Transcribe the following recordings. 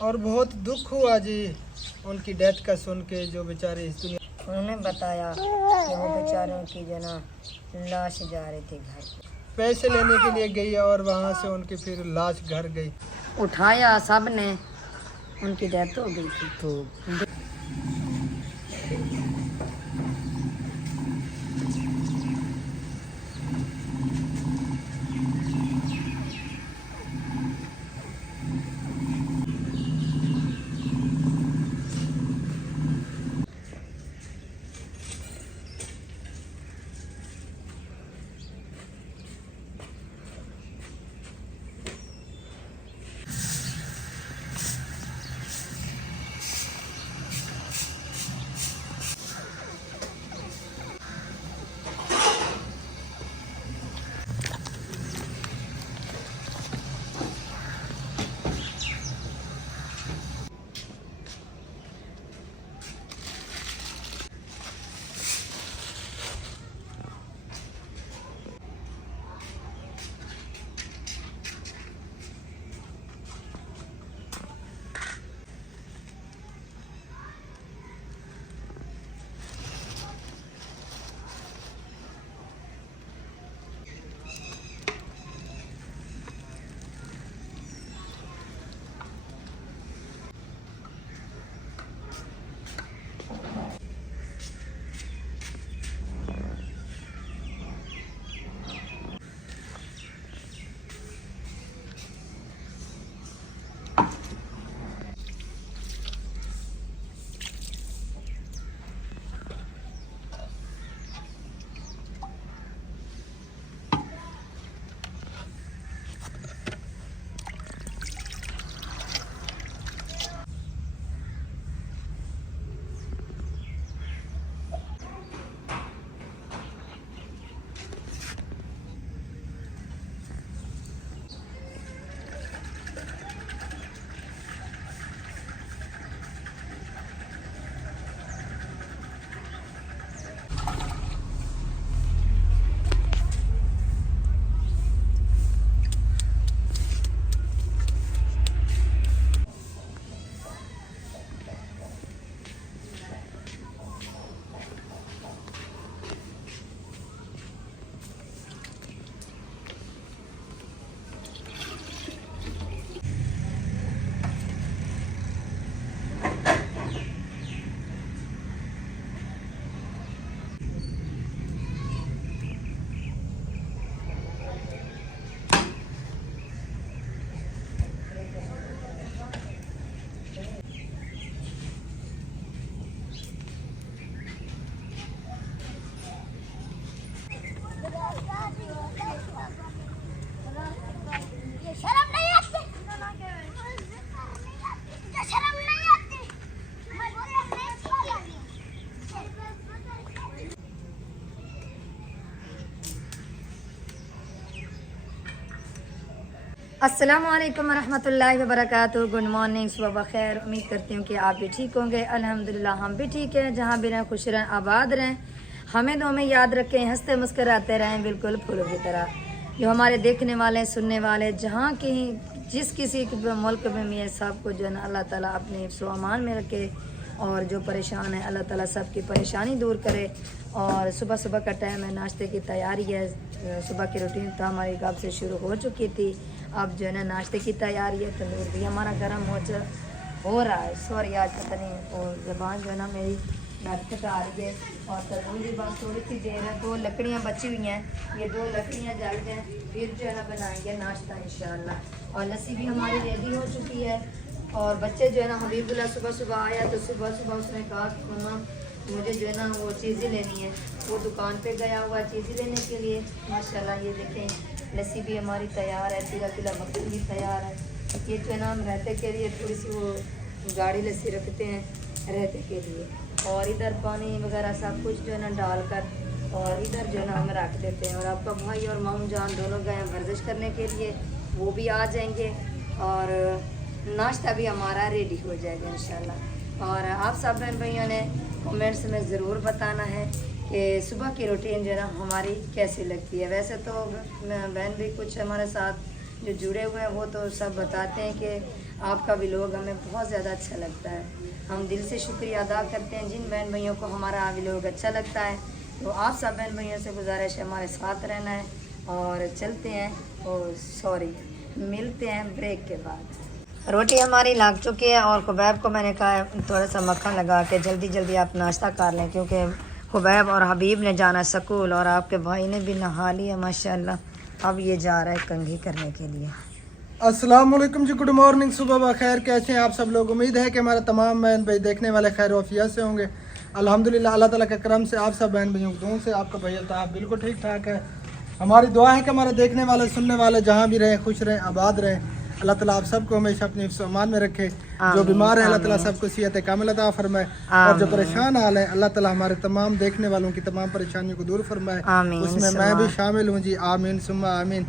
اور بہت دکھ ہوا جی ان کی ڈیتھ کا سن کے، جو بیچارے اس دنیا. انہوں نے بتایا کہ وہ بیچاروں کی جو نا لاش جا رہی تھی گھر پہ، پیسے لینے کے لیے گئی اور وہاں سے ان کی پھر لاش گھر گئی. اٹھایا سب نے، ان کی ڈیتھ ہو گئی تھی. تو السلام علیکم ورحمۃ اللہ وبرکاتہ. گڈ مارننگ، صبح بخیر. امید کرتی ہوں کہ آپ بھی ٹھیک ہوں گے. الحمدللہ ہم بھی ٹھیک ہیں. جہاں بھی رہیں خوش رہیں، آباد رہیں. ہمیں تو ہمیں یاد رکھیں، ہنستے مسکراتے رہیں بالکل پھولوں کی طرح. جو ہمارے دیکھنے والے، سننے والے، جہاں کہیں جس کسی کے ملک میں بھی ہے، سب کو جو ہے نا اللہ تعالیٰ اپنے حفظ و امان میں رکھے. اور جو پریشان ہے اللہ تعالیٰ سب کی پریشانی دور کرے. اور صبح صبح کا ٹائم ہے، ناشتے کی تیاری ہے. صبح کی روٹین تو ہماری کب سے شروع ہو چکی تھی. اب جو ہے نا ناشتے کی تیاری ہے. تندور بھی ہمارا گرم ہو رہا ہے. سوری آج پتہ نہیں اور زبان جو ہے نا میری نٹکٹ آ رہی ہے. اور تندور بھی بس تھوڑی سی دیر ہے. 2 لکڑیاں بچی ہوئی ہیں، یہ 2 لکڑیاں جل جائیں پھر جو ہے نا بنائیں گے ناشتہ انشاءاللہ. اور لسی بھی ہماری ریڈی ہو چکی ہے. اور بچے جو ہے نا حبیب اللہ صبح صبح آیا تو صبح صبح اس نے کہا کہ مما مجھے جو ہے نا وہ چیزیں لینی ہے. وہ دکان پہ گیا ہوا چیزیں لینے کے لیے. ماشاءاللہ یہ دیکھیں لسی بھی ہماری تیار ہے. تیلا تیلا مکھن بھی تیار ہے. یہ جو ہے نا ہم رہتے کے لیے تھوڑی سی وہ گاڑی لسی رکھتے ہیں رہتے کے لیے. اور ادھر پانی وغیرہ سب کچھ جو ہے نا ڈال کر اور ادھر جو ہے نا ہم رکھ دیتے ہیں. اور آپ کا بھائی اور مام جان دونوں گئے ہیں ورزش کرنے کے لیے، وہ بھی آ جائیں گے. اور ناشتہ بھی ہمارا ریڈی ہو جائے گا انشاءاللہ. اور آپ سب بہن بھائیوں نے کمنٹس میں ضرور بتانا ہے کہ صبح کی روٹین جو ہے نا ہماری کیسی لگتی ہے. ویسے تو بہن بھی کچھ ہمارے ساتھ جو جڑے ہوئے ہیں وہ تو سب بتاتے ہیں کہ आपका व्लॉग हमें बहुत ज़्यादा अच्छा लगता है। हम दिल से शुक्रिया अदा करते हैं जिन बहन भाइयों को हमारा व्लॉग अच्छा लगता है। तो आप सब बहन भाइयों से गुजारिश है हमारे साथ रहना है और चलते हैं और मिलते हैं ब्रेक के बाद। रोटी हमारी लग चुकी है और खुबैब को मैंने कहा थोड़ा सा मक्खन लगा के जल्दी जल्दी आप नाश्ता कर लें, क्योंकि खुबैब और हबीब ने जाना स्कूल और आपके भाई ने भी नहा लिया माशाल्लाह। अब ये जा रहा है कंघी करने के लिए। अस्सलाम वालेकुम जी, गुड मॉर्निंग, सुबह बखैर। कैसे हैं आप सब लोग? उम्मीद है कि हमारे तमाम बहन भाई देखने वाले खैर वफियत से होंगे। अल्हम्दुलिल्लाह अल्लाह ताला के करम से आप सब बहन भाइयों की दुआ से आपका भैया साहब बिल्कुल ठीक ठाक है। हमारी दुआ है कि हमारे देखने वाले सुनने वाले जहाँ भी रहें खुश रहें आबाद रहें। अल्लाह ताला आप सबको हमेशा अपने हिफ्ज़-ओ-अमान में रखे। जो बीमार हैं अल्लाह ताला सबको सेहत कामिल अता फरमाए और जो परेशान हाल है अल्लाह ताला हमारे तमाम देखने वालों की तमाम परेशानियों को दूर फरमाए। उसमें मैं भी शामिल हूँ जी, आमीन सुम्मा आमीन।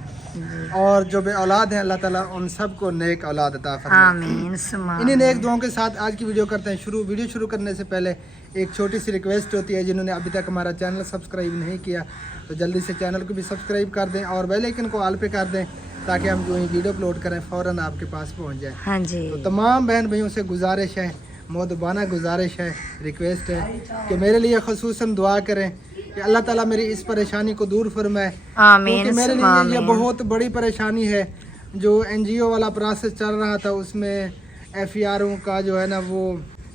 और जो बे औलाद हैं अल्लाह ताला उन सबको नेक औलाद अता फरमाए। आमीन सुम्मा। इन्हीं नेक दुआओं के साथ आज की वीडियो करते हैं शुरू। वीडियो शुरू करने से पहले एक छोटी सी रिक्वेस्ट होती है, जिन्होंने अभी तक हमारा चैनल सब्सक्राइब नहीं किया तो जल्दी से चैनल को भी सब्सक्राइब कर दें और बेल आइकन को ऑल पे कर दें ताकि हम जो ही वीडियो अपलोड करें फ़ौरन आपके पास पहुंच जाए। हाँ जी। तो तमाम बहन भाइयों से गुजारिश है, मोदबाना गुजारिश है, रिक्वेस्ट है कि मेरे लिए खसूसन दुआ करें कि अल्लाह ताला मेरी इस परेशानी को दूर फरमाए। क्योंकि मेरे लिए ये बहुत बड़ी परेशानी है। जो NGO वाला प्रोसेस चल रहा था उसमें FIRों का जो है ना वो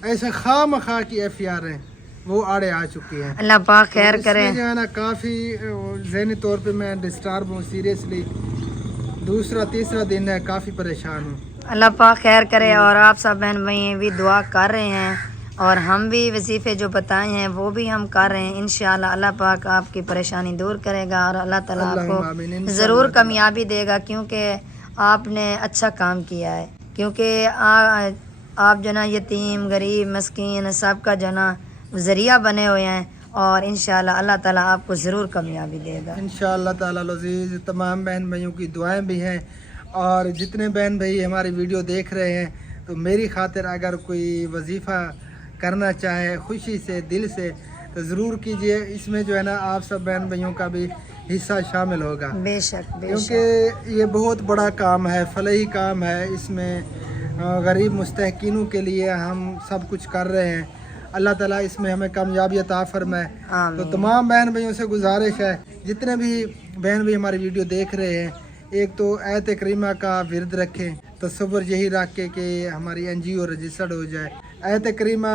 ऐसे खामखा की FIR है वो आड़े आ चुकी है। अल्लाह पाक खैर करे। जो है ना काफ़ी ज़हनी तौर पे मैं डिस्टर्ब हूँ, सीरियसली दूसरा तीसरा दिन है, काफ़ी परेशान हूँ। अल्लाह पाक खैर करे। और आप सब बहन भाई भी दुआ कर रहे हैं और हम भी वजीफ़े जो बताए हैं वो भी हम कर रहे हैं। इंशाअल्लाह अल्लाह पाक आपकी परेशानी दूर करेगा और अल्लाह ताला आपको ज़रूर कामयाबी देगा, क्योंकि आपने अच्छा काम किया है। क्योंकि आप जो ना यतीम गरीब मस्कीन सबका जो ना ज़रिया बने हुए हैं और इंशाअल्लाह अल्लाह ताला आपको ज़रूर कामयाबी देगा इंशाअल्लाह ताला लज़ीज़। तमाम बहन भाइयों की दुआएं भी हैं और जितने बहन भाई हमारी वीडियो देख रहे हैं तो मेरी खातिर अगर कोई वजीफ़ा करना चाहे खुशी से दिल से तो ज़रूर कीजिए। इसमें जो है ना आप सब बहन भाइयों का भी हिस्सा शामिल होगा। बेशक क्योंकि ये बहुत बड़ा काम है, फलाही काम है। इसमें गरीब मुस्तहकीनों के लिए हम सब कुछ कर रहे हैं। अल्लाह ताला इसमें हमें कामयाबी अता फरमाए। तो तमाम बहन भाइयों से गुजारिश है, जितने भी बहन भाई हमारी वीडियो देख रहे हैं, एक तो आयत करीमा का विरद रखें, तसव्वुर यही रख के कि हमारी NGO रजिस्टर्ड हो जाए। आयत करीमा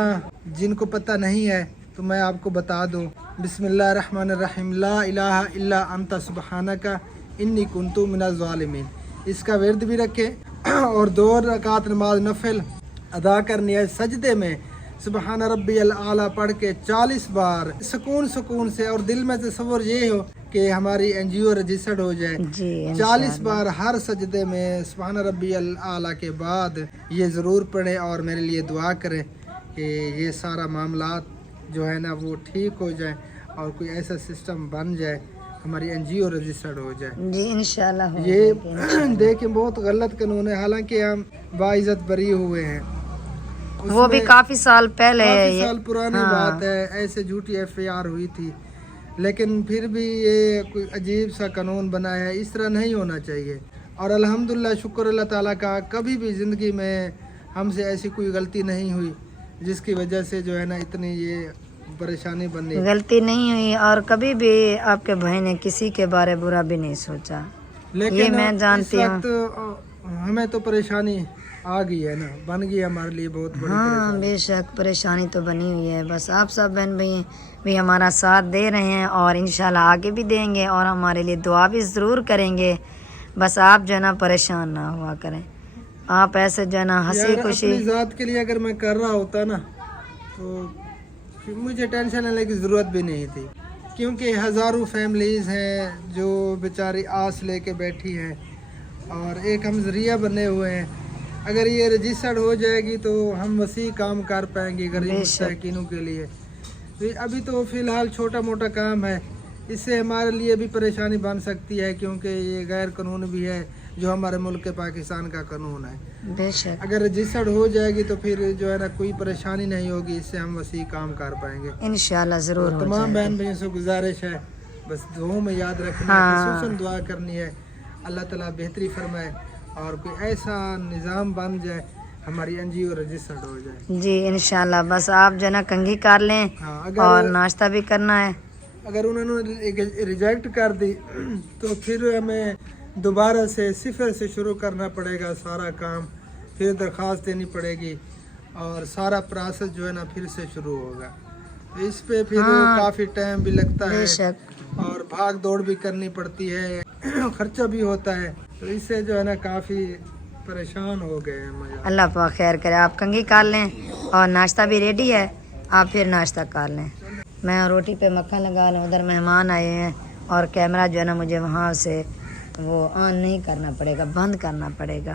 जिनको पता नहीं है तो मैं आपको बता दूं, बिस्मिल्लाहिर्रहमानिर्रहीम, ला इलाहा इल्ला अंता सुब्हानका इन्नी कुन्तु मिनज़ ज़ालिमीन। इसका विरद भी रखें और 2 रकात नमाज नफिल अदा करनी है। सजदे में सुबहान रब्बियल आला पढ़ के 40 बार सुकून से और दिल में तसव्वुर ये हो कि हमारी NGO रजिस्टर्ड हो जाए। 40 बार हर सजदे में सुबहान रब्बियल आला के बाद ये ज़रूर पढ़ें और मेरे लिए दुआ करें कि ये सारा मामलात जो है ना वो ठीक हो जाए और कोई ऐसा सिस्टम बन जाए हमारी NGO रजिस्टर्ड हो जाए जी इंशाल्लाह। ये देखें बहुत गलत कानून है, हालांकि हम बाइज्जत बरी हुए हैं। वो भी काफी साल पहले, काफी साल पुरानी बात है, ऐसे झूठी FIR हुई थी। लेकिन फिर भी ये कोई अजीब सा कानून बना है, इस तरह नहीं होना चाहिए। और अल्हम्दुलिल्लाह शुक्र अल्लाह ताला का कभी भी ज़िंदगी में हमसे ऐसी कोई गलती नहीं हुई जिसकी वजह से जो है ना इतनी ये परेशानी बनी। गलती नहीं हुई और कभी भी आपके भाई ने किसी के बारे बुरा भी नहीं सोचा। लेकिन ये मैं जानती हूँ। हमें तो परेशानी आ गई है ना, बन गई हमारे लिए बहुत बड़ी। हाँ बेशक परेशानी तो बनी हुई है। बस आप सब बहन भाई भी हमारा साथ दे रहे हैं और इंशाल्लाह आगे भी देंगे और हमारे लिए दुआ भी ज़रूर करेंगे। बस आप जो है ना परेशान ना हुआ करें। आप ऐसे जो है ना हंसी खुशी अपनी ज़ात के लिए अगर मैं कर रहा होता ना तो मुझे टेंशन लेने की ज़रूरत भी नहीं थी, क्योंकि हज़ारों फैमिलीज़ हैं जो बेचारी आस लेके बैठी हैं और एक हम ज़रिया बने हुए हैं। अगर ये रजिस्टर्ड हो जाएगी तो हम वसी काम कर पाएंगे गरीब मुस्तहकीनों के लिए। तो अभी तो फ़िलहाल छोटा मोटा काम है, इससे हमारे लिए भी परेशानी बन सकती है, क्योंकि ये गैर कानून भी है जो हमारे मुल्क पाकिस्तान का कानून है। बेशक अगर रजिस्टर्ड हो जाएगी तो फिर जो है ना कोई परेशानी नहीं होगी, इससे हम वसी काम कर पाएंगे इंशाल्लाह ज़रूर। तो तमाम बहन भाइयों से गुजारिश है, बस दुआओं में याद रखना है, खुसूसन दुआ करनी है, अल्लाह ताला बेहतरी फरमाए اور کوئی ایسا نظام بن جائے ہماری NGO رجسٹرڈ ہو جائے. جی انشاءاللہ. بس آپ جو ہے نا کنگھی کر لیں ہاں اور ناشتہ بھی کرنا ہے. اگر انہوں نے ریجیکٹ کر دی تو پھر ہمیں دوبارہ سے صفر سے شروع کرنا پڑے گا سارا کام. پھر درخواست دینی پڑے گی اور سارا پروسیس جو ہے نا پھر سے شروع ہوگا. تو اس پہ پھر کافی ٹائم بھی لگتا ہے بے شک اور بھاگ دوڑ بھی کرنی پڑتی ہے, خرچہ بھی ہوتا ہے. تو اس سے جو ہے نا کافی پریشان ہو گئے ہیں مجھے. اللہ پاک خیر کرے. آپ کنگھی کر لیں اور ناشتہ بھی ریڈی ہے, آپ پھر ناشتہ کر لیں. میں روٹی پہ مکھن لگا لوں. ادھر مہمان آئے ہیں اور کیمرہ جو ہے نا مجھے وہاں سے وہ آن نہیں کرنا پڑے گا, بند کرنا پڑے گا.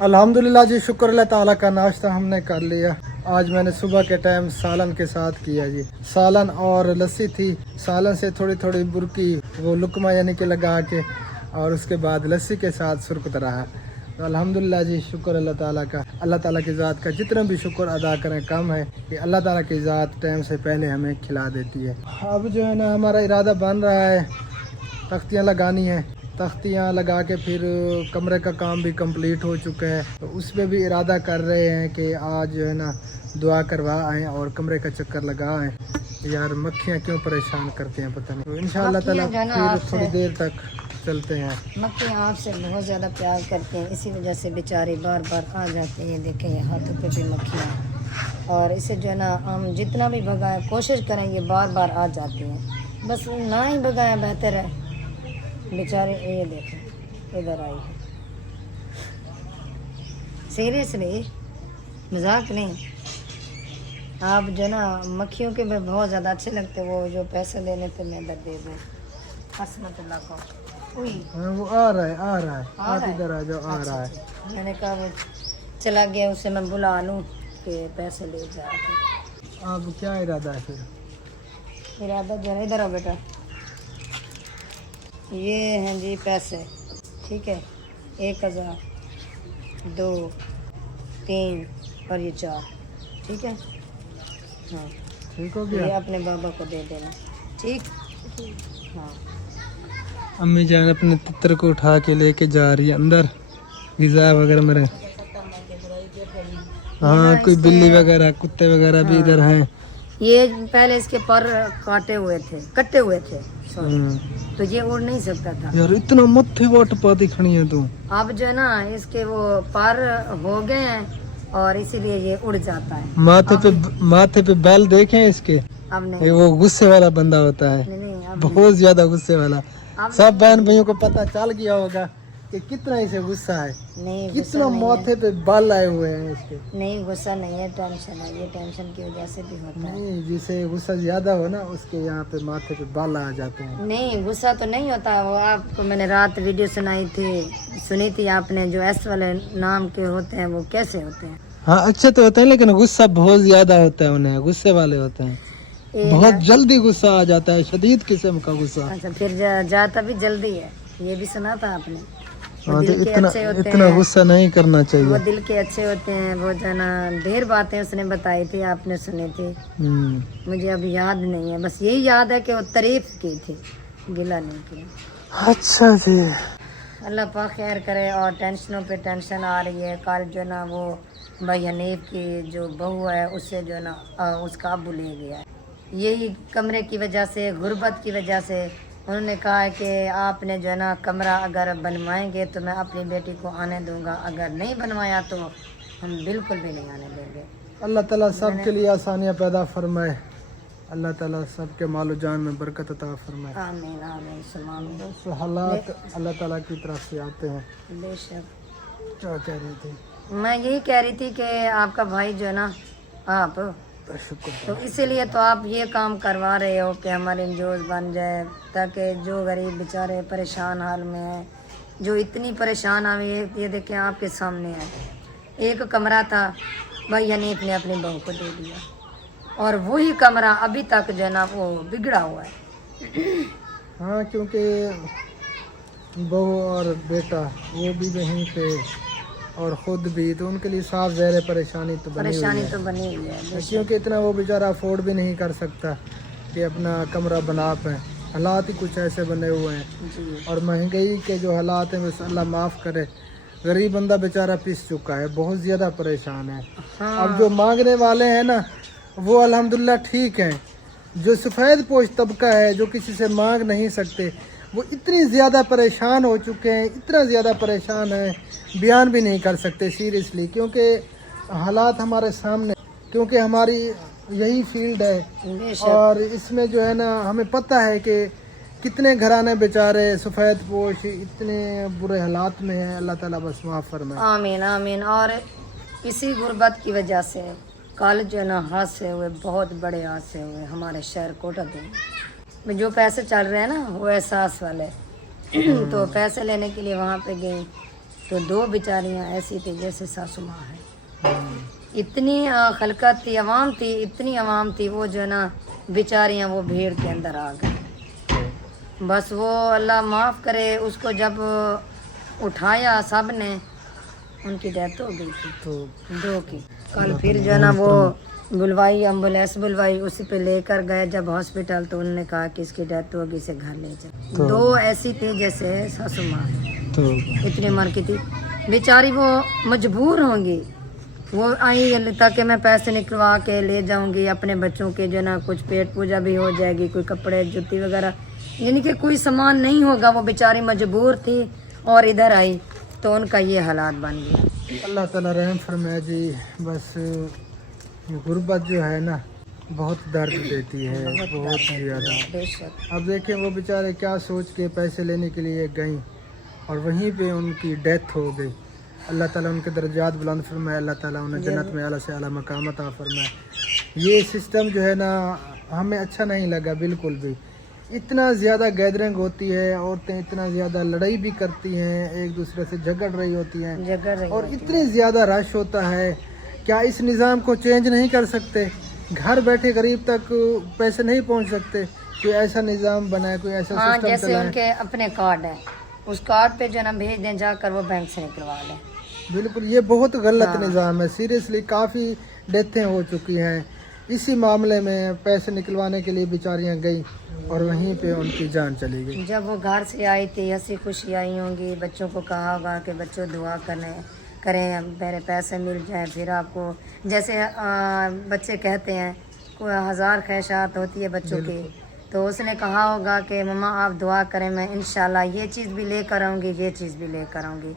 الحمدللہ جی, شکر اللہ تعالیٰ کا. ناشتہ ہم نے کر لیا. آج میں نے صبح کے ٹائم سالن کے ساتھ کیا جی. سالن اور لسی تھی. سالن سے تھوڑی تھوڑی برکی وہ لقمہ یعنی کہ لگا کے, اور اس کے بعد لسی کے ساتھ سرخت رہا. تو الحمدللہ جی, شکر اللہ تعالیٰ کا. اللہ تعالیٰ کی ذات کا جتنا بھی شکر ادا کریں کم ہے کہ اللہ تعالیٰ کی ذات ٹائم سے پہلے ہمیں کھلا دیتی ہے. اب جو ہے نا ہمارا ارادہ بن رہا ہے, تختیاں لگانی ہیں. تختیاں لگا کے پھر کمرے کا کام بھی کمپلیٹ ہو چکا ہے. تو اس پہ بھی ارادہ کر رہے ہیں کہ آج جو ہے نا دعا کروا آئیں اور کمرے کا چکر لگا آئیں. یار مکھیاں کیوں پریشان کرتے ہیں پتہ نہیں. تو انشاءاللہ تعالیٰ پھر تھوڑی دیر تک چلتے ہیں. مکھی آپ سے بہت زیادہ پیار کرتے ہیں, اسی وجہ سے بیچارے بار بار آ جاتے ہیں. دیکھیں یہ ہاتھوں پہ بھی مکھیاں, اور اسے جو ہے نا ہم جتنا بھی بھگائیں کوشش کریں یہ بار بار آ جاتے ہیں. بس نہ ہی بھگائیں بہتر ہے. بیچارے یہ دیکھیں ادھر آئی ہے. سیریسلی مذاق نہیں. آپ جو نا مکھیوں کے بھی بہت زیادہ اچھے لگتے. وہ جو پیسے دینے تھے میں ادھر دے دوں. حسنت اللہ کو. وہ آ رہا ہے, آ رہا ہے. آپ ادھر آ جاؤ, آ رہا ہے. میں نے کہا وہ چلا گیا, اسے میں بلا لوں کہ پیسے لے جا کے. آپ کیا ارادہ ہے پھر؟ ارادہ جو ہے ادھر آ بیٹا, یہ ہیں جی پیسے. ٹھیک ہے, 1000 2 3 اور یہ 4. ٹھیک ہے, ہاں ٹھیک ہو یہ گیا. اپنے بابا کو دے دینا. ٹھیک, ہاں. امی جان اپنے تتر کو اٹھا کے لے کے جا رہی ہے اندر. غذا وغیرہ میرے, ہاں کوئی بلی وغیرہ کتے وغیرہ بھی ادھر ہیں. یہ پہلے اس کے پر کٹے ہوئے تھے تو یہ اڑ نہیں سکتا تھا. یار اتنا متھی واٹ پاتی کھڑی ہے تو. اب جو ہے نا اس کے وہ پر ہو گئے ہیں اور اسی لیے یہ اڑ جاتا ہے. ماتھے پہ بیل دیکھیں اس کے. اب نہیں, وہ غصے والا بندہ ہوتا ہے, نہیں اب بہت زیادہ غصے والا. اب سب بہن بھائیوں کو پتہ چل گیا ہوگا کہ کتنا اسے غصہ ہے, نہیں, کتنا ماتھے پہ بال آئے ہوئے ہیں اس کے. نہیں غصہ نہیں ہے, ٹینشن ہے. یہ ٹینشن کی وجہ سے بھی ہوتا ہے. نہیں, جسے غصہ زیادہ ہو نا اس کے یہاں پہ ماتھے پہ بال آ جاتے ہیں. نہیں غصہ تو نہیں ہوتا. وہ آپ کو میں نے رات ویڈیو سنی تھی آپ نے, جو ایس والے نام کے ہوتے ہیں وہ کیسے ہوتے ہیں. ہاں اچھے تو ہوتے ہیں لیکن غصہ بہت زیادہ ہوتا ہے انہیں. غصے والے ہوتے ہیں, بہت جلدی غصہ آ جاتا ہے, شدید قسم کا غصہ. اچھا, پھر جاتا بھی جلدی ہے. یہ بھی سنا تھا آپ نے. ہاں تو اتنا غصہ نہیں کرنا وہ چاہیے. دل کے اچھے ہوتے ہیں. وہ جو ہے نا ڈھیر باتیں اس نے بتائی تھی, آپ نے سنی تھی. مجھے اب یاد نہیں ہے, بس یہی یاد ہے کہ وہ تعریف کی تھی, گلا نہیں کیا. اچھا جی, اللہ پاک خیر کرے. اور ٹینشنوں پہ ٹینشن آ رہی ہے. کل جو ہے نا وہ بھائی حنیف کی جو بہو ہے اس سے جو ہے نا اس کا ابو لے گیا ہے. یہی کمرے کی وجہ سے, غربت کی وجہ سے. انہوں نے کہا ہے کہ آپ نے جو ہے نا کمرہ اگر بنوائیں گے تو میں اپنی بیٹی کو آنے دوں گا, اگر نہیں بنوایا تو ہم بالکل بھی نہیں آنے دیں گے. اللہ تعالیٰ سب کے لیے آسانیاں پیدا فرمائے. اللہ تعالیٰ سب کے مال و جان میں برکت عطا فرمائے. آمین آمین ثم آمین. حالات اللہ تعالیٰ کی طرف سے آتے ہیں. بے شک. کیا کہہ رہی تھی؟ میں یہی کہہ رہی تھی کہ آپ کا بھائی جو ہے نا, آپ تو اسی لیے تو آپ یہ کام کروا رہے ہو کہ ہمارے انجوز بن جائے, تاکہ جو غریب بیچارے پریشان حال میں ہیں, جو اتنی پریشان آئے. یہ دیکھیں آپ کے سامنے ہے, ایک کمرہ تھا بھائی حنیف نے اپنی بہو کو دے دیا, اور وہی کمرہ ابھی تک جو ہے نا وہ بگڑا ہوا ہے. ہاں کیونکہ بہو اور بیٹا وہ بھی وہیں پہ اور خود بھی, تو ان کے لیے صاف ظاہر پریشانی تو بنی ہوئی ہے. کیونکہ اتنا وہ بیچارہ افورڈ بھی نہیں کر سکتا کہ اپنا کمرہ بنا پائے. حالات ہی کچھ ایسے بنے ہوئے ہیں, جی. اور مہنگائی کے جو حالات ہیں بس اللہ معاف کرے. गरीब बंदा बेचारा पिस चुका है, बहुत ज़्यादा परेशान है। हाँ। अब जो मांगने वाले हैं ना वो अल्हम्दुलिल्लाह ठीक हैं, जो सफ़ेद पोश तबका है जो किसी से मांग नहीं सकते वो इतनी ज़्यादा परेशान हो चुके हैं, इतना ज़्यादा परेशान हैं, बयान भी नहीं कर सकते सीरियसली, क्योंकि हालात हमारे सामने, क्योंकि हमारी यही फील्ड है बेशक। और इसमें जो है ना हमें पता है कि कितने घराने बेचारे सफ़ेद पोश इतने बुरे हालात में हैं। अल्लाह ताला बस माफ़ फरमाए। आमीन आमीन। और इसी गुर्बत की वजह से कल जो है ना हादसे हुए, बहुत बड़े हादसे हुए हमारे शहर कोटा में। जो पैसे चल रहे हैं ना वो एहसास वाले तो पैसे लेने के लिए वहाँ पे गई तो दो बेचारियाँ ऐसी थी जैसे सासू माँ है। इतनी खलकत थी, अवाम थी, इतनी अवाम थी, वो जो है ना बेचारियाँ वो भीड़ के अंदर आ गई। बस वो अल्लाह माफ़ करे, उसको जब उठाया सब ने, उनकी डेथ हो गई थी तो दो की। कल फिर जो है ना वो बुलवाई, एम्बुलेंस बुलवाई, उसी पे लेकर गए जब हॉस्पिटल तो उन्होंने कहा कि इसकी डेथ होगी, इसे घर ले जाओ। दो ऐसी थी जैसे सासू माँ, तो इतनी मर की थी बेचारी, वो मजबूर होंगी। वो आई ताकि मैं पैसे निकलवा के ले जाऊंगी अपने बच्चों के, जो ना कुछ पेट पूजा भी हो जाएगी, कोई कपड़े जुत्ती वगैरह, यानी कि कोई सामान नहीं होगा। वो बेचारी मजबूर थी और इधर आई तो उनका ये हालात बन गए। अल्लाह ताला रहम फरमाए जी। बस गुर्बत जो है ना बहुत दर्द देती है, बहुत ज़्यादा। बेशक। अब देखें वो बेचारे क्या सोच के पैसे लेने के लिए गई और वहीं पे उनकी डेथ हो गई। अल्लाह ताला उनके दर्जात बुलंद फरमाए, अल्लाह ताला उन्हें जन्नत में आला से आला मकाम अता फरमाए। ये सिस्टम जो है ना हमें अच्छा नहीं लगा बिल्कुल भी। इतना ज़्यादा गैदरिंग होती है, औरतें इतना ज़्यादा लड़ाई भी करती हैं, एक दूसरे से झगड़ रही होती हैं और इतनी ज़्यादा रश होता है। क्या इस निज़ाम को चेंज नहीं कर सकते? घर बैठे गरीब तक पैसे नहीं पहुंच सकते? कोई ऐसा निज़ाम बनाए, कोई ऐसा हाँ, सिस्टम जैसे चलाए। उनके अपने कार्ड है, उस कार्ड पे जो ना भेज दें, जाकर वो बैंक से निकलवा लें। बिल्कुल, ये बहुत गलत हाँ। निज़ाम है। सीरियसली काफ़ी डेथें हो चुकी हैं इसी मामले में। पैसे निकलवाने के लिए बेचारियां गई और वहीं पे उनकी जान चली गई। जब वो घर से आई थी हंसी खुशी आई होंगी, बच्चों को कहा होगा कि बच्चों दुआ करें मेरे पैसे मिल जाए, फिर आपको जैसे बच्चे कहते हैं कोई 1000 ख्वाहिशात होती है बच्चों की, तो उसने कहा होगा कि मम्मा आप दुआ करें, मैं इंशाल्लाह ये चीज़ भी लेकर आऊँगी, ये चीज़ भी लेकर आऊँगी।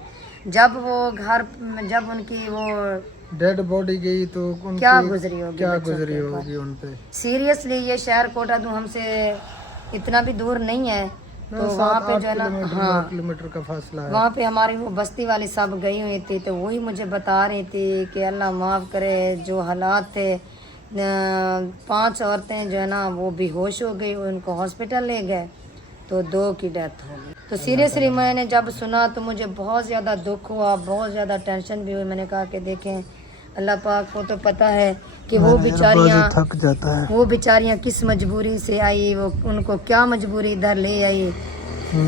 जब वो घर, जब उनकी वो डेड बॉडी गई तो क्या गुजरी होगी, क्या बच्चों गुजरी के ऊपर। होगी उन पे। सीरियसली ये शहर कोटा तो हमसे इतना भी दूर नहीं है, तो वहाँ पे जो है ना, 7-8 किलोमीटर का फासला है। वहाँ पे हमारी वो बस्ती वाली सब गई हुई थी, तो वही मुझे बता रही थी कि अल्लाह माफ़ करे, जो हालात थे 5 औरतें जो है ना वो बेहोश हो गई, उनको हॉस्पिटल ले गए तो 2 की डेथ हो गई। तो सीरियसली मैंने जब सुना तो मुझे बहुत ज़्यादा दुख हुआ, बहुत ज़्यादा टेंशन भी हुई। मैंने कहा कि देखें अल्लाह पाक को तो पता है कि वो बेचारियाँ थक जाता है। वो बेचारियाँ किस मजबूरी से आई, वो उनको क्या मजबूरी इधर ले आई,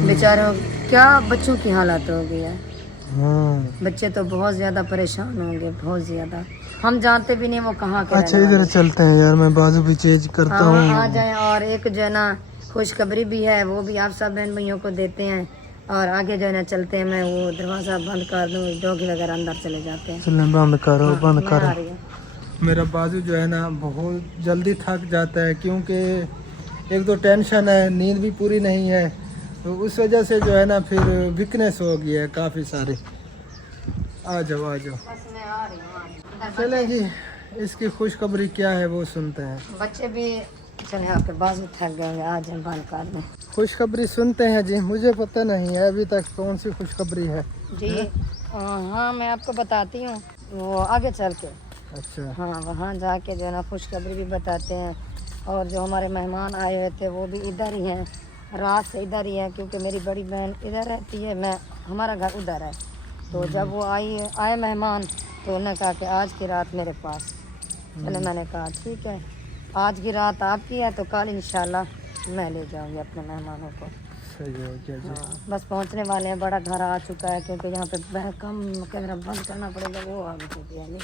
बेचारों क्या बच्चों की हालत हो गई है। बच्चे तो बहुत ज़्यादा परेशान होंगे, बहुत ज़्यादा। हम जानते भी नहीं वो कहाँ के। अच्छा इधर चलते हैं यार, मैं बाजू भी चेंज करता हूँ। आ जाए। और एक जो है ना खुशखबरी भी है, वो भी आप सब बहन भैया को देते हैं। और आगे जो है ना चलते हैं, मैं वो दरवाज़ा बंद कर दूँ, डॉगी वगैरह अंदर चले जाते हैं। चलने बंद करो, बंद मैं करो। आ रही हूँ। मेरा बाजू जो है ना बहुत जल्दी थक जाता है, क्योंकि एक तो टेंशन है, नींद भी पूरी नहीं है, तो उस वजह से जो है ना फिर वीकनेस हो गई है काफ़ी सारी। आ जाओ आ जाओ, बस मैं आ रही हूँ। चलें जी, इसकी खुशखबरी क्या है वो सुनते हैं। बच्चे भी चले, आपके बाजू थक गए, आज हम बंद कर दें। खुशखबरी सुनते हैं जी। मुझे पता नहीं है अभी तक कौन सी खुशखबरी है जी हाँ, मैं आपको बताती हूँ, वो आगे चल के। अच्छा हाँ, वहाँ जाके जो है ना खुशखबरी भी बताते हैं। और जो हमारे मेहमान आए हुए थे वो भी इधर ही हैं, रात से इधर ही है, क्योंकि मेरी बड़ी बहन इधर रहती है, मैं हमारा घर उधर है। तो जब वो आए मेहमान तो उन्होंने कहा कि आज की रात मेरे पास। मैंने कहा ठीक है, आज की रात आपकी है तो कल इंशाल्लाह मैं ले जाऊंगी अपने मेहमानों को। सही हो गया जी। हाँ, बस पहुंचने वाले हैं, बड़ा घर आ चुका है, क्योंकि यहाँ पे कम कैमरा बंद करना पड़ेगा, वो आ चुकी है।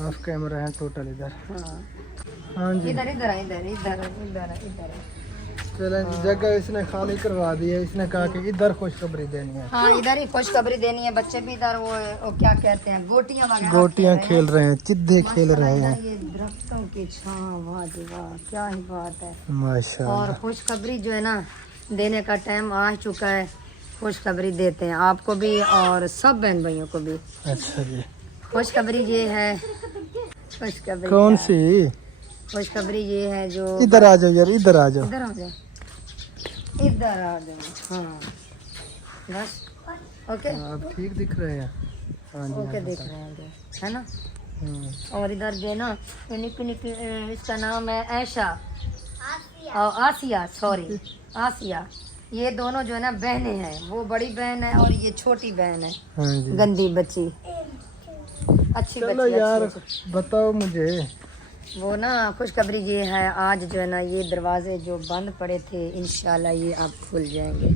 ऑफ कैमरा है टोटल इधर। हाँ हाँ जी, इधर इधर है, इधर इधर इधर इधर है। चलें जी, जगह इसने खाली करवा दी है। इसने कहा कि इधर खुशखबरी देनी है। हाँ इधर ही खुशखबरी देनी है। बच्चे भी इधर वो क्या कहते हैं गोटियां वगैरह गोटियां खेल रहे हैं, चिद्दे खेल रहे हैं। माशाल्लाह, ये दरख्तों की छां, वाह जी वाह, क्या ही बात है। माशाल्लाह। और खुशखबरी जो है ना देने का टाइम आ चुका है। खुशखबरी देते हैं आपको भी और सब बहन भाइयों को भी। अच्छा जी, खुशखबरी ये है, खुशखबरी कौन क्या है? सी? खुशखबरी ये है जो इधर आ जाओ यार, इधर आ जाओ। इधर आ जाओ, इधर आ जाओ। हाँ बस ओके आप ठीक दिख रहे हैं। हाँ जी, ओके हाँ, देख रहे हैं जो, है ना। और इधर जो है ना निकी निकी इसका नाम है ऐशा और आसिया, सॉरी आसिया। ये दोनों जो है ना बहनें हैं। वो बड़ी बहन है और ये छोटी बहन है, हाँ जी। गंदी बच्ची, अच्छी चलो बच्ची यार, अच्छी। बताओ मुझे। वो ना खुशखबरी ये है, आज जो है ना ये दरवाजे जो बंद पड़े थे इंशाल्लाह ये अब खुल जाएंगे।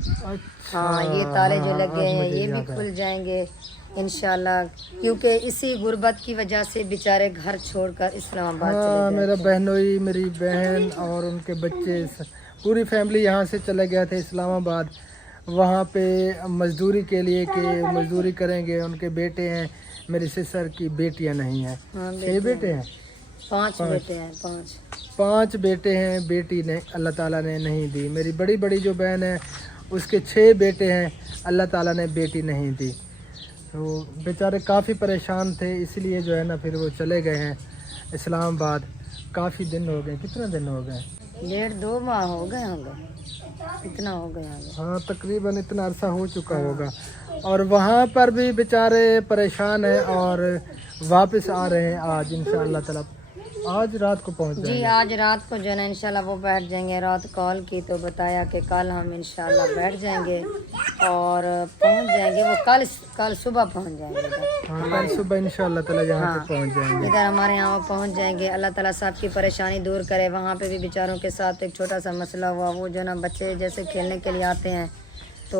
हाँ ये ताले जो लगे हैं ये भी खुल जाएंगे इंशाल्लाह, क्योंकि इसी गुर्बत की वजह से बेचारे घर छोड़कर इस्लामाबाद हाँ, चले मेरा गए। बहनोई, मेरी बहन और उनके बच्चे, पूरी फैमिली यहाँ से चले गए थे इस्लामाबाद। वहाँ पे मजदूरी के लिए कि मजदूरी करेंगे। उनके बेटे हैं, मेरी सिस्टर की बेटियाँ नहीं हैं। हाँ 6 बेटे हैं, 5 बेटे हैं, 5 बेटे हैं, बेटी ने अल्लाह ताला ने नहीं दी। मेरी बड़ी बड़ी जो बहन है उसके 6 बेटे हैं, अल्लाह ताला ने बेटी नहीं दी। तो बेचारे काफ़ी परेशान थे, इसलिए जो है ना फिर वो चले गए हैं इस्लामाबाद। काफ़ी दिन हो गए, कितने दिन हो गए? 1.5-2 माह हो गए होंगे, इतना हो गया होगा। हाँ तकरीबन इतना अरसा हो चुका होगा। और वहाँ पर भी बेचारे परेशान हैं और वापस आ रहे हैं आज इंशाअल्लाह ताला। आज रात को पहुँच जी जाएंगे। आज रात को जो है ना इंशाल्लाह वो बैठ जाएंगे। रात कॉल की तो बताया कि कल हम इंशाल्लाह बैठ जाएंगे और पहुंच जाएंगे। वो कल सुबह पहुंच जाएंगे इधर। हाँ कल सुबह इंशाअल्लाह ताला यहाँ पे पहुँच जाएंगे। इधर हमारे यहाँ वो पहुंच जाएंगे। अल्लाह ताला सबकी परेशानी दूर करे। वहाँ पे भी बेचारों के साथ एक छोटा सा मसला हुआ। वो जो ना बच्चे जैसे खेलने के लिए आते हैं तो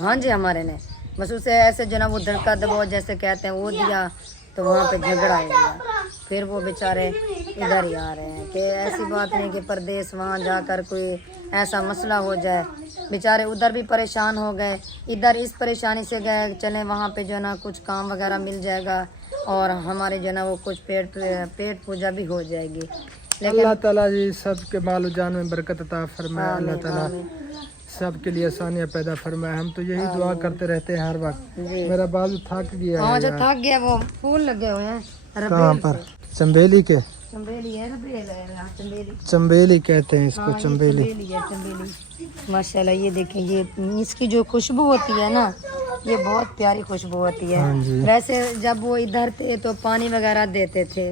भांजे हमारे ने बस उसे ऐसे जो ना वो धड़का दबाव जैसे कहते हैं वो दिया तो वहाँ पे झगड़ा हो गया। फिर वो बेचारे इधर ही आ रहे हैं कि ऐसी बात नहीं कि परदेश वहाँ जाकर कोई ऐसा मसला हो जाए। बेचारे उधर भी परेशान हो गए, इधर इस परेशानी से गए चले वहाँ पे जो ना कुछ काम वगैरह मिल जाएगा और हमारे जो ना वो कुछ पेट पूजा भी हो जाएगी। अल्लाह ताला जी सबके माल जान में बरकत अता फरमाए। अल्लाह ताला सबके लिए आसानियाँ पैदा फरमाए। हम तो यही दुआ करते रहते हैं हर वक्त। मेरा बाजू थक गया है जो यार। थक गया वो फूल लगे हुए हैं कहाँ पर? चंबेली के? चंबेली है, चंबेली चंबेली कहते हैं इसको, हाँ, चंबेली। ये चंबेली माशाल्लाह। ये देखें ये इसकी जो खुशबू होती है ना ये बहुत प्यारी खुशबू होती है। हाँ जी। वैसे जब वो इधर थे तो पानी वगैरह देते थे,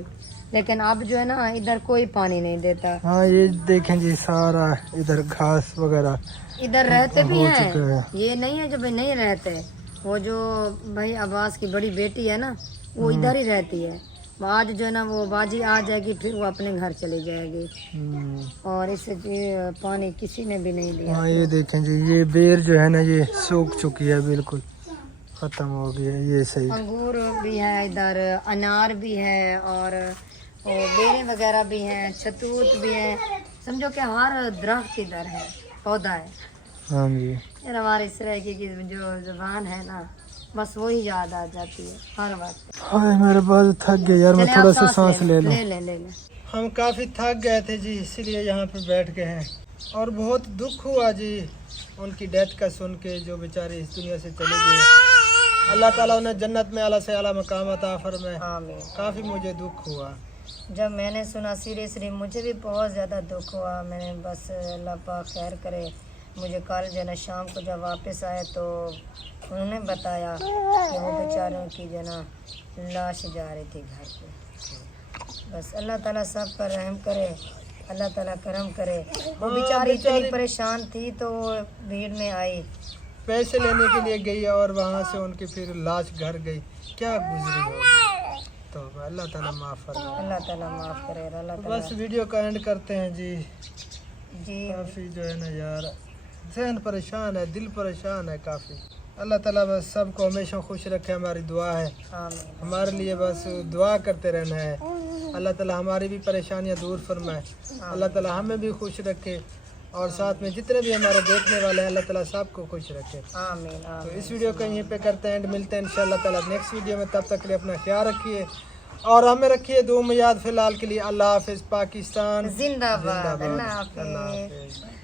लेकिन अब जो है ना इधर कोई पानी नहीं देता। हाँ ये देखें जी सारा इधर घास वगैरह इधर रहते भी हो हैं, चुका है। ये नहीं है जब नहीं रहते। वो जो भाई अब्बास की बड़ी बेटी है ना वो इधर ही रहती है। आज जो है ना वो बाजी आ जाएगी फिर वो अपने घर चली जाएगी और इससे पानी किसी ने भी नहीं दिया। हाँ ये देखें जी ये बेर जो है ना ये सूख चुकी है, बिल्कुल खत्म हो गई है। ये सही अंगूर भी है इधर, अनार भी है और बेरें वगैरह भी हैं, शतूत भी है। समझो कि हर दरख्त इधर है, पौधा है। हाँ जी। यार हमारे इस तरह की जो जुबान है ना बस वही याद आ जाती है हर वक्त। हाय मेरे बाजू थक गए यार, मैं चले थोड़ा आप सा सांस ले लूं। ले। हम काफ़ी थक गए थे जी, इसीलिए यहाँ पे बैठ गए हैं। और बहुत दुख हुआ जी उनकी डेथ का सुन के, जो बेचारे इस दुनिया से चले गए। अल्लाह ताला उन्हें जन्नत में आला से आला मकाम अता फरमाए। आमीन। काफ़ी मुझे दुख हुआ जब मैंने सुना सीरियसली मुझे भी बहुत ज़्यादा दुख हुआ। मैंने बस अल्लाह पाक खैर करे। मुझे कल जो ना शाम को जब वापस आए तो उन्होंने बताया कि वो बेचारों की जो ना लाश जा रही थी घर पे। बस अल्लाह ताला सब पर रहम करे, अल्लाह ताला करम करे। वो बेचारी इतनी परेशान थी तो वो भीड़ में आई, पैसे लेने के लिए गई और वहाँ से उनकी फिर लाश घर गई। क्या गुजरी होगी। तो अल्लाह ताला माफ़ फरमाए। अल्लाह ताला माफ़ करे। अल्लाह ताला बस वीडियो का एंड करते हैं जी। जी काफ़ी जो है ना यार जहन परेशान है, दिल परेशान है काफ़ी। अल्लाह ताला बस सबको हमेशा खुश रखे, हमारी दुआ है। आमीन। हमारे लिए बस दुआ करते रहना है। अल्लाह ताला हमारी भी परेशानियां दूर फरमाए, अल्लाह ताला हमें भी खुश रखे اور ساتھ میں جتنے بھی ہمارے دیکھنے والے ہیں اللہ تعالیٰ سب کو خوش رکھے. آمین تو آمین. اس ویڈیو کو یہیں پہ کرتے ہیں اینڈ ملتے ہیں انشاءاللہ تعالیٰ نیکسٹ ویڈیو میں. تب تک کے لیے اپنا خیال رکھیے اور ہمیں رکھیے دعا میں یاد. فی الحال کے لیے اللہ حافظ. پاکستان زندہ باد. زندہ باد. اللہ اللہ حافظ. حافظ.